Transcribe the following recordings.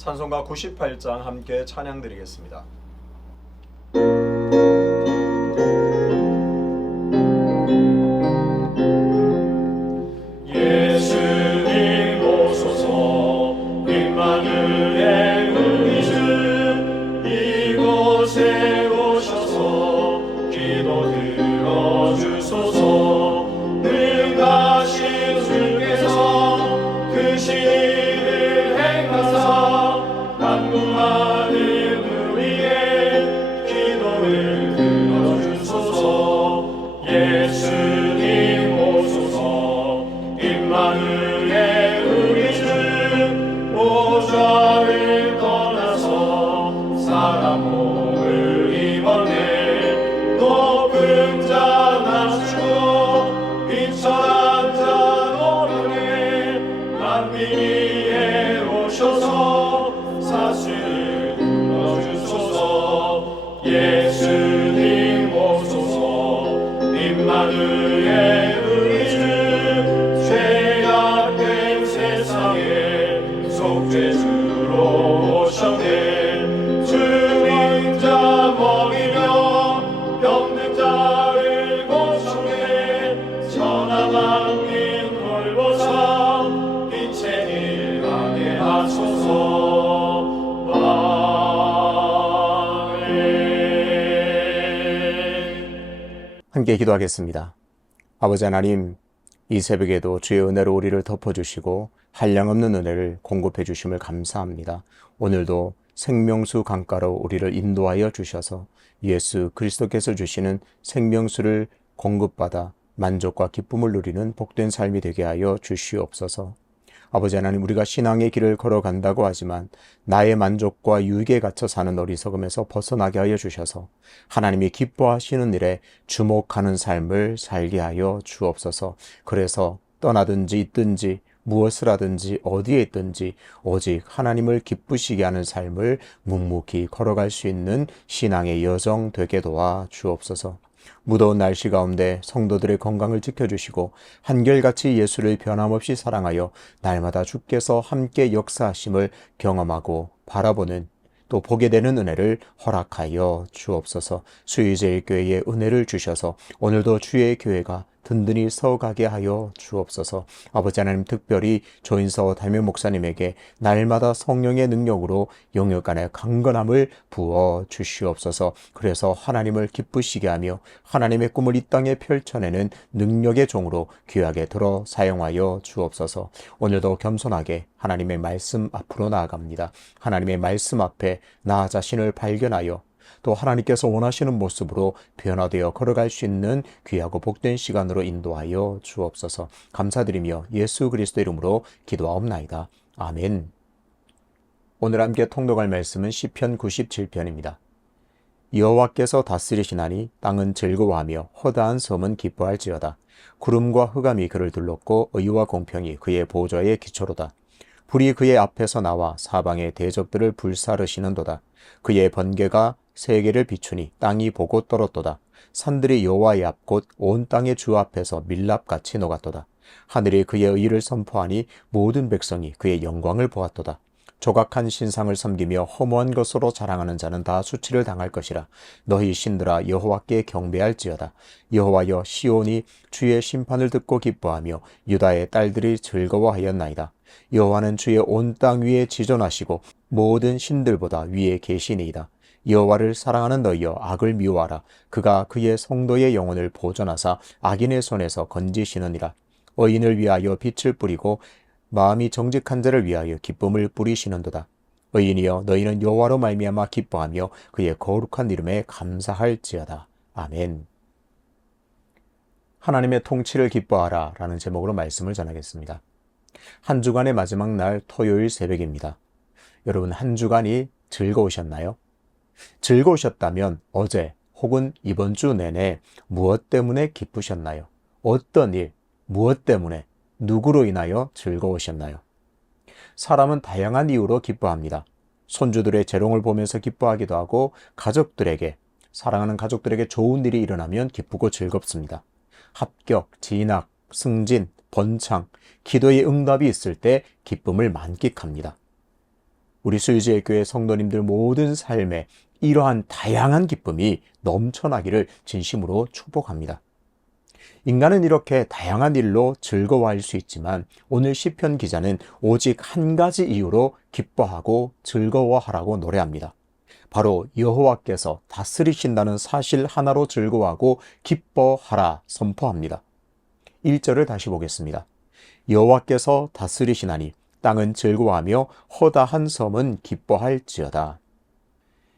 찬송가 98장 함께 찬양 드리겠습니다. 예수님 오소서 임마누엘 우리 주 이곳에 오셔서 기도 들어주소서 능하신 주께서 그 시를 행하사 난무하는 우리의 기도를 들어주소서 예수님 오소서 임마누엘 우리 주 보좌를 떠나서 사람 몸을 입었네 높은 자 낮추고 빈천한 자 노려내 만민 위에 오셔서 사슬을 풀어주소서 예수님 오소서 임마누엘 우리 주 죄악된 세상에 속죄주로 오셨네 주민 자 먹이며 병든 자를 고쳤네 천하 만민 돌보사 빛의 일 하게 하소서 아멘. 함께 기도하겠습니다. 아버지 하나님, 이 새벽에도 주의 은혜로 우리를 덮어주시고 한량없는 은혜를 공급해 주심을 감사합니다. 오늘도 생명수 강가로 우리를 인도하여 주셔서 예수 그리스도께서 주시는 생명수를 공급받아 만족과 기쁨을 누리는 복된 삶이 되게 하여 주시옵소서. 아버지 하나님, 우리가 신앙의 길을 걸어간다고 하지만 나의 만족과 유익에 갇혀 사는 어리석음에서 벗어나게 하여 주셔서 하나님이 기뻐하시는 일에 주목하는 삶을 살게 하여 주옵소서. 그래서 떠나든지 있든지 무엇을 하든지 어디에 있든지 오직 하나님을 기쁘시게 하는 삶을 묵묵히 걸어갈 수 있는 신앙의 여정 되게 도와 주옵소서. 무더운 날씨 가운데 성도들의 건강을 지켜주시고 한결같이 예수를 변함없이 사랑하여 날마다 주께서 함께 역사하심을 경험하고 바라보는 또 보게 되는 은혜를 허락하여 주옵소서. 수의제일교회에 은혜를 주셔서 오늘도 주의 교회가 든든히 서가게 하여 주옵소서. 아버지 하나님, 특별히 조인서 담임 목사님에게 날마다 성령의 능력으로 영역 간의 강건함을 부어 주시옵소서. 그래서 하나님을 기쁘시게 하며 하나님의 꿈을 이 땅에 펼쳐내는 능력의 종으로 귀하게 들어 사용하여 주옵소서. 오늘도 겸손하게 하나님의 말씀 앞으로 나아갑니다. 하나님의 말씀 앞에 나 자신을 발견하여 또 하나님께서 원하시는 모습으로 변화되어 걸어갈 수 있는 귀하고 복된 시간으로 인도하여 주옵소서. 감사드리며 예수 그리스도 이름으로 기도하옵나이다. 아멘. 오늘 함께 통독할 말씀은 시편 97편입니다. 여호와께서 다스리시나니 땅은 즐거워하며 허다한 섬은 기뻐할지어다. 구름과 흑암이 그를 둘렀고 의와 공평이 그의 보좌의 기초로다. 불이 그의 앞에서 나와 사방의 대적들을 불사르시는도다. 그의 번개가 세계를 비추니 땅이 보고 떨었도다. 산들이 여호와의 앞 곧 온 땅의 주 앞에서 밀랍같이 녹았도다. 하늘이 그의 의를 선포하니 모든 백성이 그의 영광을 보았도다. 조각한 신상을 섬기며 허무한 것으로 자랑하는 자는 다 수치를 당할 것이라. 너희 신들아 여호와께 경배할지어다. 여호와여, 시온이 주의 심판을 듣고 기뻐하며 유다의 딸들이 즐거워하였나이다. 여호와는 주의 온 땅 위에 지존하시고 모든 신들보다 위에 계시니이다. 여호와를 사랑하는 너희여, 악을 미워하라. 그가 그의 성도의 영혼을 보존하사 악인의 손에서 건지시느니라. 의인을 위하여 빛을 뿌리고 마음이 정직한 자를 위하여 기쁨을 뿌리시는도다. 의인이여, 너희는 여호와로 말미암아 기뻐하며 그의 거룩한 이름에 감사할지어다. 아멘. 하나님의 통치를 기뻐하라 라는 제목으로 말씀을 전하겠습니다. 한 주간의 마지막 날 토요일 새벽입니다. 여러분, 한 주간이 즐거우셨나요? 즐거우셨다면 어제 혹은 이번 주 내내 무엇 때문에 기쁘셨나요? 어떤 일, 무엇 때문에, 누구로 인하여 즐거우셨나요? 사람은 다양한 이유로 기뻐합니다. 손주들의 재롱을 보면서 기뻐하기도 하고 가족들에게, 사랑하는 가족들에게 좋은 일이 일어나면 기쁘고 즐겁습니다. 합격, 진학, 승진, 번창, 기도의 응답이 있을 때 기쁨을 만끽합니다. 우리 수유지의 교회 성도님들 모든 삶에 이러한 다양한 기쁨이 넘쳐나기를 진심으로 축복합니다. 인간은 이렇게 다양한 일로 즐거워할 수 있지만 오늘 시편 기자는 오직 한 가지 이유로 기뻐하고 즐거워하라고 노래합니다. 바로 여호와께서 다스리신다는 사실 하나로 즐거워하고 기뻐하라 선포합니다. 1절을 다시 보겠습니다. 여호와께서 다스리시나니 땅은 즐거워하며 허다한 섬은 기뻐할지어다.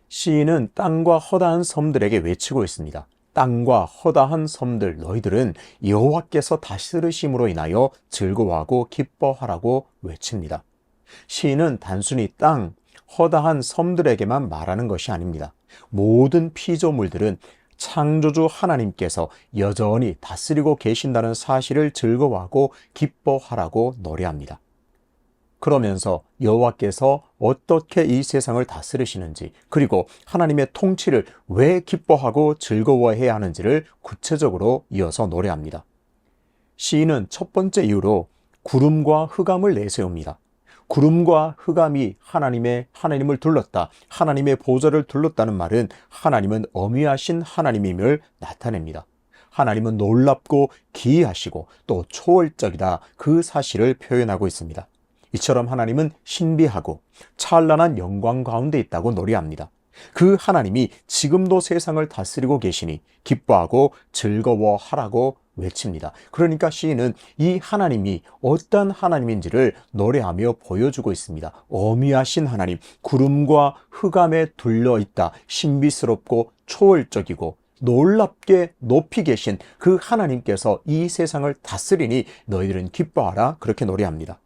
시인은 땅과 허다한 섬들에게 외치고 있습니다. 땅과 허다한 섬들 너희들은 여호와께서 다스리심으로 인하여 즐거워하고 기뻐하라고 외칩니다. 시인은 단순히 땅, 허다한 섬들에게만 말하는 것이 아닙니다. 모든 피조물들은 창조주 하나님께서 여전히 다스리고 계신다는 사실을 즐거워하고 기뻐하라고 노래합니다. 그러면서 여호와께서 어떻게 이 세상을 다스리시는지, 그리고 하나님의 통치를 왜 기뻐하고 즐거워해야 하는지를 구체적으로 이어서 노래합니다. 시인은 첫 번째 이유로 구름과 흑암을 내세웁니다. 구름과 흑암이 하나님을 둘렀다, 하나님의 보좌를 둘렀다는 말은 하나님은 엄위하신 하나님임을 나타냅니다. 하나님은 놀랍고 기이하시고 또 초월적이다, 그 사실을 표현하고 있습니다. 이처럼 하나님은 신비하고 찬란한 영광 가운데 있다고 노래합니다. 그 하나님이 지금도 세상을 다스리고 계시니 기뻐하고 즐거워하라고 외칩니다. 그러니까 시인은 이 하나님이 어떤 하나님인지를 노래하며 보여주고 있습니다. 어미하신 하나님, 구름과 흑암에 둘려 있다, 신비스럽고 초월적이고 놀랍게 높이 계신 그 하나님께서 이 세상을 다스리니 너희들은 기뻐하라, 그렇게 노래합니다.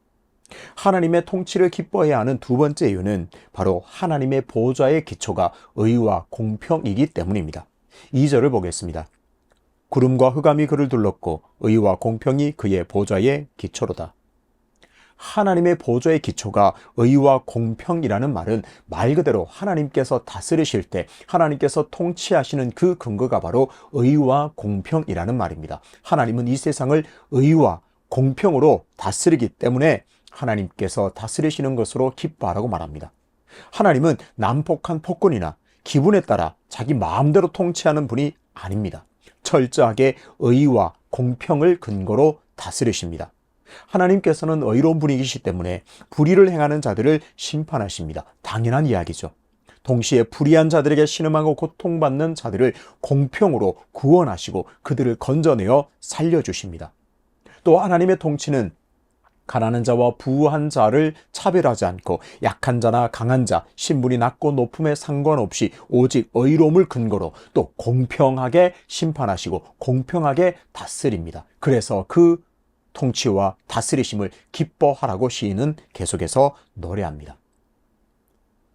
하나님의 통치를 기뻐해야 하는 두 번째 이유는 바로 하나님의 보좌의 기초가 의와 공평이기 때문입니다. 2절을 보겠습니다. 구름과 흑암이 그를 둘렀고 의와 공평이 그의 보좌의 기초로다. 하나님의 보좌의 기초가 의와 공평이라는 말은 말 그대로 하나님께서 다스리실 때 하나님께서 통치하시는 그 근거가 바로 의와 공평이라는 말입니다. 하나님은 이 세상을 의와 공평으로 다스리기 때문에 하나님께서 다스리시는 것으로 기뻐하라고 말합니다. 하나님은 난폭한 폭군이나 기분에 따라 자기 마음대로 통치하는 분이 아닙니다. 철저하게 의와 공평을 근거로 다스리십니다. 하나님께서는 의로운 분이시기 때문에 불의를 행하는 자들을 심판하십니다. 당연한 이야기죠. 동시에 불의한 자들에게 신음하고 고통받는 자들을 공평으로 구원하시고 그들을 건져내어 살려주십니다. 또 하나님의 통치는 가난한 자와 부유한 자를 차별하지 않고 약한 자나 강한 자, 신분이 낮고 높음에 상관없이 오직 의로움을 근거로 또 공평하게 심판하시고 공평하게 다스립니다. 그래서 그 통치와 다스리심을 기뻐하라고 시인은 계속해서 노래합니다.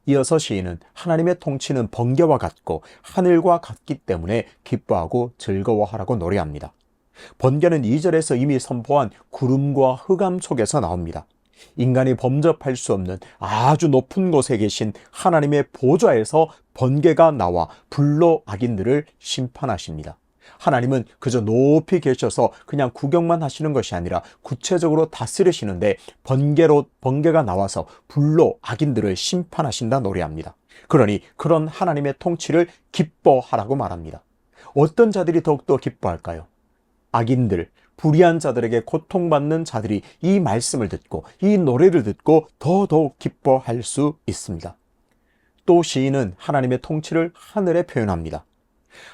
이어서 시인은 하나님의 통치는 번개와 같고 하늘과 같기 때문에 기뻐하고 즐거워하라고 노래합니다. 번개는 2절에서 이미 선포한 구름과 흑암 속에서 나옵니다. 인간이 범접할 수 없는 아주 높은 곳에 계신 하나님의 보좌에서 번개가 나와 불로 악인들을 심판하십니다. 하나님은 그저 높이 계셔서 그냥 구경만 하시는 것이 아니라 구체적으로 다스리시는데 번개가 나와서 불로 악인들을 심판하신다 노래합니다. 그러니 그런 하나님의 통치를 기뻐하라고 말합니다. 어떤 자들이 더욱더 기뻐할까요? 악인들, 불의한 자들에게 고통받는 자들이 이 말씀을 듣고 이 노래를 듣고 더더욱 기뻐할 수 있습니다. 또 시인은 하나님의 통치를 하늘에 표현합니다.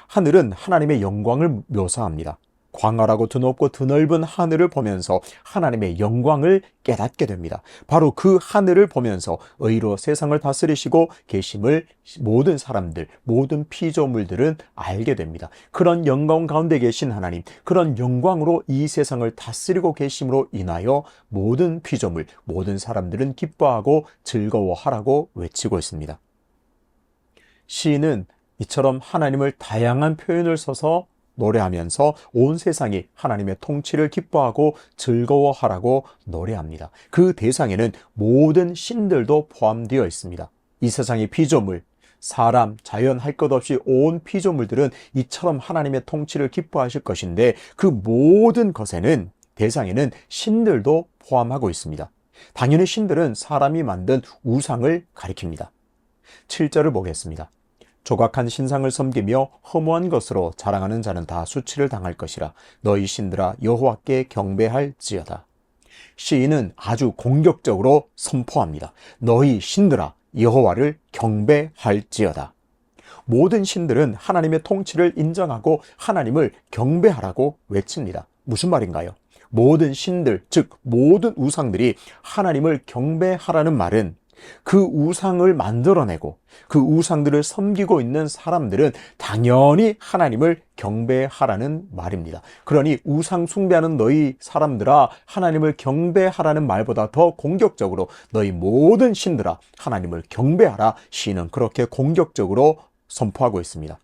하늘은 하나님의 영광을 묘사합니다. 광활하고 드높고 드넓은 하늘을 보면서 하나님의 영광을 깨닫게 됩니다. 바로 그 하늘을 보면서 의로 세상을 다스리시고 계심을 모든 사람들, 모든 피조물들은 알게 됩니다. 그런 영광 가운데 계신 하나님, 그런 영광으로 이 세상을 다스리고 계심으로 인하여 모든 피조물, 모든 사람들은 기뻐하고 즐거워하라고 외치고 있습니다. 시인은 이처럼 하나님을 다양한 표현을 써서 노래하면서 온 세상이 하나님의 통치를 기뻐하고 즐거워하라고 노래합니다. 그 대상에는 모든 신들도 포함되어 있습니다. 이 세상의 피조물, 사람, 자연 할 것 없이 온 피조물들은 이처럼 하나님의 통치를 기뻐하실 것인데 그 모든 것에는 대상에는 신들도 포함하고 있습니다. 당연히 신들은 사람이 만든 우상을 가리킵니다. 7절을 보겠습니다. 조각한 신상을 섬기며 허무한 것으로 자랑하는 자는 다 수치를 당할 것이라. 너희 신들아 여호와께 경배할지어다. 시인은 아주 공격적으로 선포합니다. 너희 신들아 여호와를 경배할지어다. 모든 신들은 하나님의 통치를 인정하고 하나님을 경배하라고 외칩니다. 무슨 말인가요? 모든 신들, 즉 모든 우상들이 하나님을 경배하라는 말은 그 우상을 만들어내고 그 우상들을 섬기고 있는 사람들은 당연히 하나님을 경배하라는 말입니다. 그러니 우상 숭배하는 너희 사람들아 하나님을 경배하라는 말보다 더 공격적으로 너희 모든 신들아 하나님을 경배하라. 시인은 그렇게 공격적으로 선포하고 있습니다.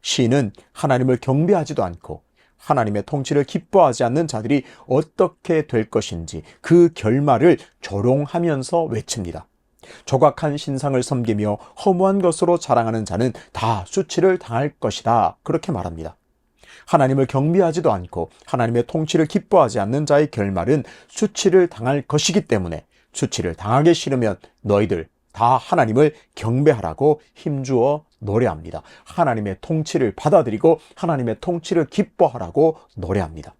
시인은 하나님을 경배하지도 않고 하나님의 통치를 기뻐하지 않는 자들이 어떻게 될 것인지 그 결말을 조롱하면서 외칩니다. 조각한 신상을 섬기며 허무한 것으로 자랑하는 자는 다 수치를 당할 것이다. 그렇게 말합니다. 하나님을 경배하지도 않고 하나님의 통치를 기뻐하지 않는 자의 결말은 수치를 당할 것이기 때문에 수치를 당하기 싫으면 너희들 다 하나님을 경배하라고 힘주어 노래합니다. 하나님의 통치를 받아들이고 하나님의 통치를 기뻐하라고 노래합니다.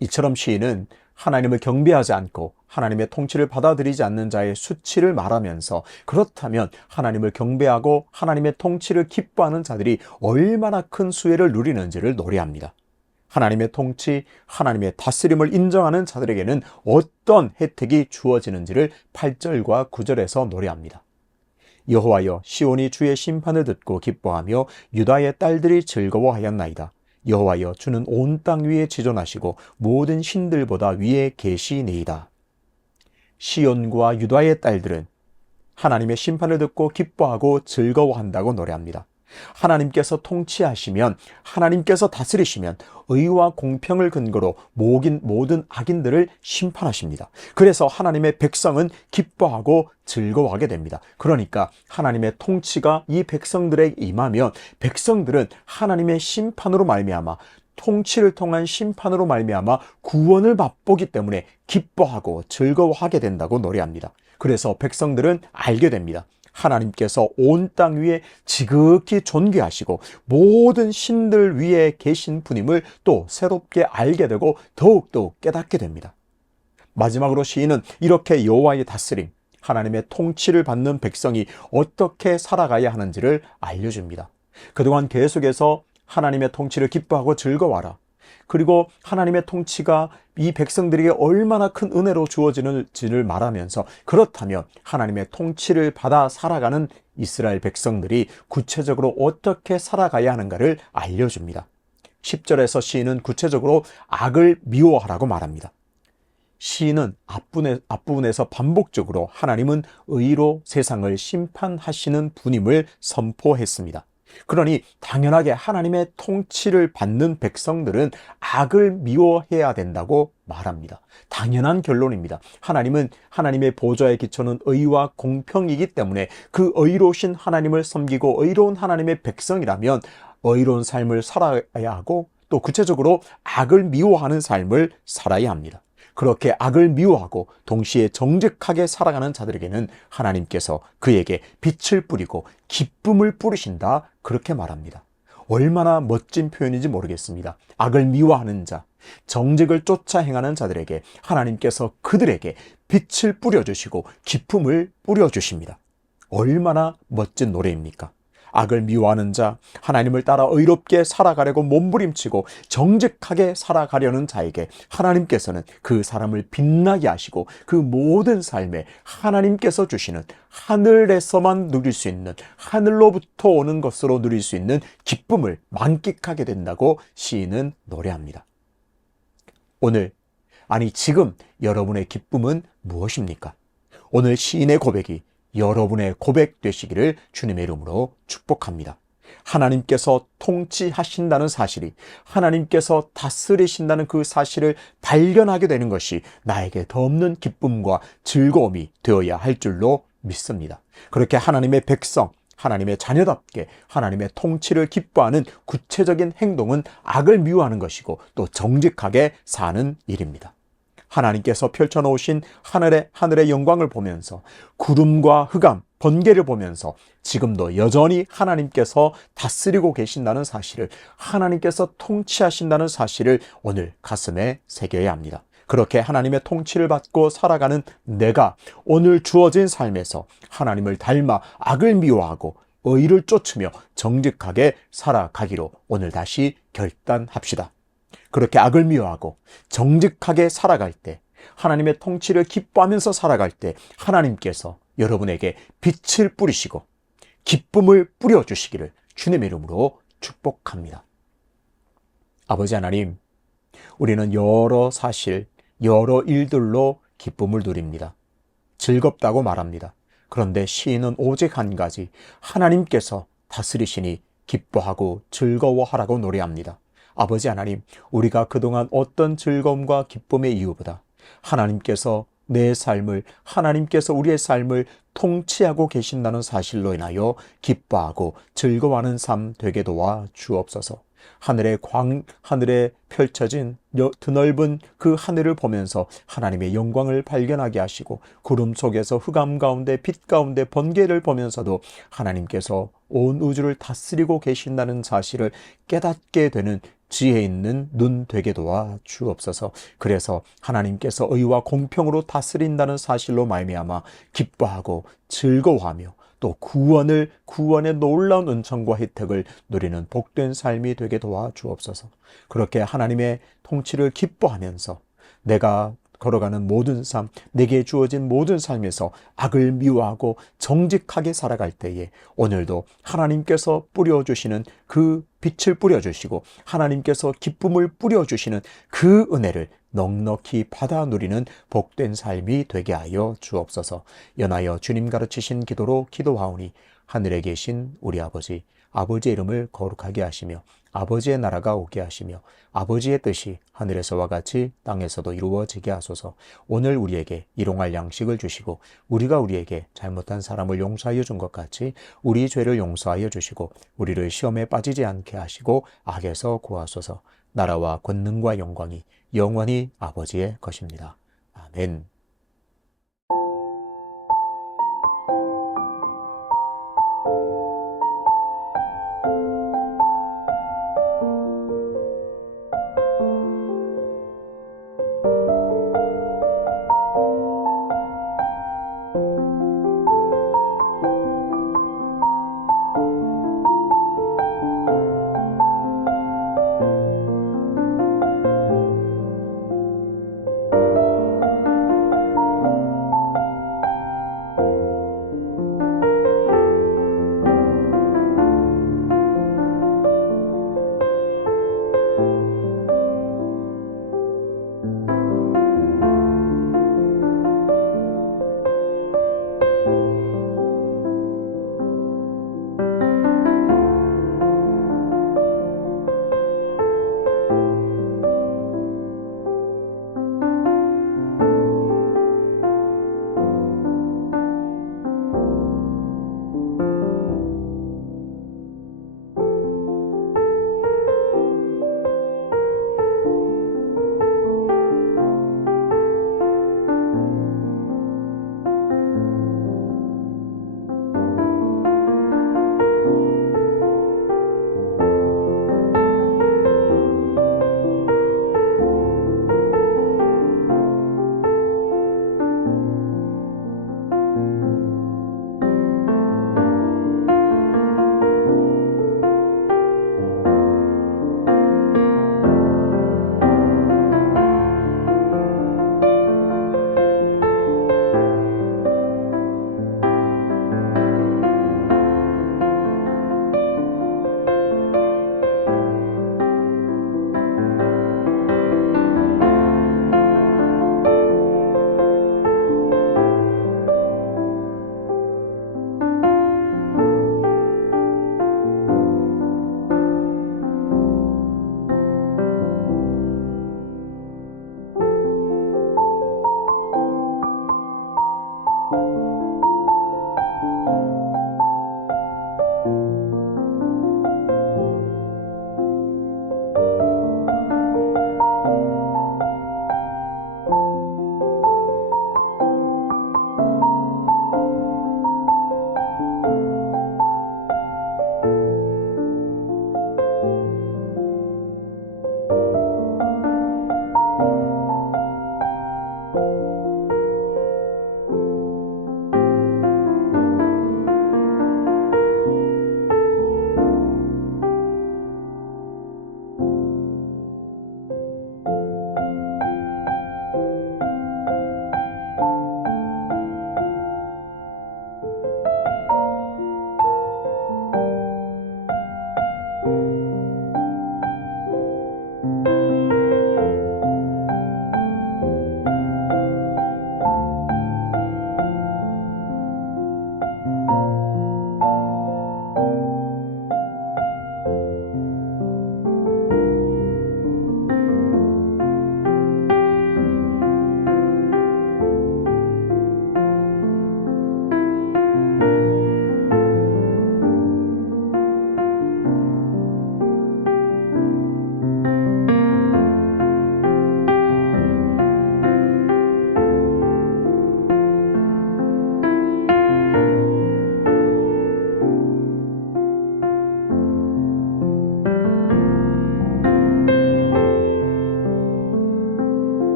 이처럼 시인은 하나님을 경배하지 않고 하나님의 통치를 받아들이지 않는 자의 수치를 말하면서 그렇다면 하나님을 경배하고 하나님의 통치를 기뻐하는 자들이 얼마나 큰 수혜를 누리는지를 노래합니다. 하나님의 통치, 하나님의 다스림을 인정하는 자들에게는 어떤 혜택이 주어지는지를 8절과 9절에서 노래합니다. 여호와여 시온이 주의 심판을 듣고 기뻐하며 유다의 딸들이 즐거워하였나이다. 여호와여 주는 온 땅 위에 지존하시고 모든 신들보다 위에 계시니이다. 시온과 유다의 딸들은 하나님의 심판을 듣고 기뻐하고 즐거워한다고 노래합니다. 하나님께서 통치하시면, 하나님께서 다스리시면 의와 공평을 근거로 모든 악인들을 심판하십니다. 그래서 하나님의 백성은 기뻐하고 즐거워하게 됩니다. 그러니까 하나님의 통치가 이 백성들에게 임하면 백성들은 하나님의 심판으로 말미암아, 통치를 통한 심판으로 말미암아 구원을 맛보기 때문에 기뻐하고 즐거워하게 된다고 노래합니다. 그래서 백성들은 알게 됩니다. 하나님께서 온 땅 위에 지극히 존귀하시고 모든 신들 위에 계신 분임을 또 새롭게 알게 되고 더욱더욱 깨닫게 됩니다. 마지막으로 시인은 이렇게 여호와의 다스림, 하나님의 통치를 받는 백성이 어떻게 살아가야 하는지를 알려줍니다. 그동안 계속해서 하나님의 통치를 기뻐하고 즐거워하라. 그리고 하나님의 통치가 이 백성들에게 얼마나 큰 은혜로 주어지는지를 말하면서 그렇다면 하나님의 통치를 받아 살아가는 이스라엘 백성들이 구체적으로 어떻게 살아가야 하는가를 알려줍니다. 10절에서 시인은 구체적으로 악을 미워하라고 말합니다. 시인은 앞부분에서 반복적으로 하나님은 의로 세상을 심판하시는 분임을 선포했습니다. 그러니 당연하게 하나님의 통치를 받는 백성들은 악을 미워해야 된다고 말합니다. 당연한 결론입니다. 하나님은 하나님의 보좌의 기초는 의와 공평이기 때문에 그 의로우신 하나님을 섬기고 의로운 하나님의 백성이라면 의로운 삶을 살아야 하고 또 구체적으로 악을 미워하는 삶을 살아야 합니다. 그렇게 악을 미워하고 동시에 정직하게 살아가는 자들에게는 하나님께서 그에게 빛을 뿌리고 기쁨을 뿌리신다, 그렇게 말합니다. 얼마나 멋진 표현인지 모르겠습니다. 악을 미워하는 자, 정직을 쫓아 행하는 자들에게 하나님께서 그들에게 빛을 뿌려주시고 기쁨을 뿌려주십니다. 얼마나 멋진 노래입니까? 악을 미워하는 자, 하나님을 따라 의롭게 살아가려고 몸부림치고 정직하게 살아가려는 자에게 하나님께서는 그 사람을 빛나게 하시고 그 모든 삶에 하나님께서 주시는 하늘에서만 누릴 수 있는, 하늘로부터 오는 것으로 누릴 수 있는 기쁨을 만끽하게 된다고 시인은 노래합니다. 오늘, 아니 지금 여러분의 기쁨은 무엇입니까? 오늘 시인의 고백이 여러분의 고백 되시기를 주님의 이름으로 축복합니다. 하나님께서 통치하신다는 사실이, 하나님께서 다스리신다는 그 사실을 발견하게 되는 것이 나에게 더 없는 기쁨과 즐거움이 되어야 할 줄로 믿습니다. 그렇게 하나님의 백성, 하나님의 자녀답게 하나님의 통치를 기뻐하는 구체적인 행동은 악을 미워하는 것이고 또 정직하게 사는 일입니다. 하나님께서 펼쳐놓으신 하늘의 영광을 보면서 구름과 흑암, 번개를 보면서 지금도 여전히 하나님께서 다스리고 계신다는 사실을, 하나님께서 통치하신다는 사실을 오늘 가슴에 새겨야 합니다. 그렇게 하나님의 통치를 받고 살아가는 내가 오늘 주어진 삶에서 하나님을 닮아 악을 미워하고 의를 쫓으며 정직하게 살아가기로 오늘 다시 결단합시다. 그렇게 악을 미워하고 정직하게 살아갈 때, 하나님의 통치를 기뻐하면서 살아갈 때 하나님께서 여러분에게 빛을 뿌리시고 기쁨을 뿌려주시기를 주님의 이름으로 축복합니다. 아버지 하나님, 우리는 여러 사실, 여러 일들로 기쁨을 누립니다. 즐겁다고 말합니다. 그런데 시인은 오직 한 가지, 하나님께서 다스리시니 기뻐하고 즐거워하라고 노래합니다. 아버지 하나님, 우리가 그동안 어떤 즐거움과 기쁨의 이유보다 하나님께서 내 삶을, 하나님께서 우리의 삶을 통치하고 계신다는 사실로 인하여 기뻐하고 즐거워하는 삶 되게 도와 주옵소서. 하늘에 펼쳐진 드넓은 그 하늘을 보면서 하나님의 영광을 발견하게 하시고, 구름 속에서 흑암 가운데 빛 가운데 번개를 보면서도 하나님께서 온 우주를 다스리고 계신다는 사실을 깨닫게 되는 지혜 있는 눈 되게 도와 주옵소서. 그래서 하나님께서 의와 공평으로 다스린다는 사실로 말미암아 기뻐하고 즐거워하며 또 구원의 놀라운 은총과 혜택을 누리는 복된 삶이 되게 도와 주옵소서. 그렇게 하나님의 통치를 기뻐하면서 내가 걸어가는 모든 삶, 내게 주어진 모든 삶에서 악을 미워하고 정직하게 살아갈 때에 오늘도 하나님께서 뿌려주시는 그 빛을 뿌려주시고 하나님께서 기쁨을 뿌려주시는 그 은혜를 넉넉히 받아 누리는 복된 삶이 되게 하여 주옵소서. 연하여 주님 가르치신 기도로 기도하오니 하늘에 계신 우리 아버지, 아버지의 이름을 거룩하게 하시며 아버지의 나라가 오게 하시며 아버지의 뜻이 하늘에서와 같이 땅에서도 이루어지게 하소서. 오늘 우리에게 일용할 양식을 주시고 우리가 우리에게 잘못한 사람을 용서하여 준 것 같이 우리 죄를 용서하여 주시고 우리를 시험에 빠지지 않게 하시고 악에서 구하소서. 나라와 권능과 영광이 영원히 아버지의 것입니다. 아멘.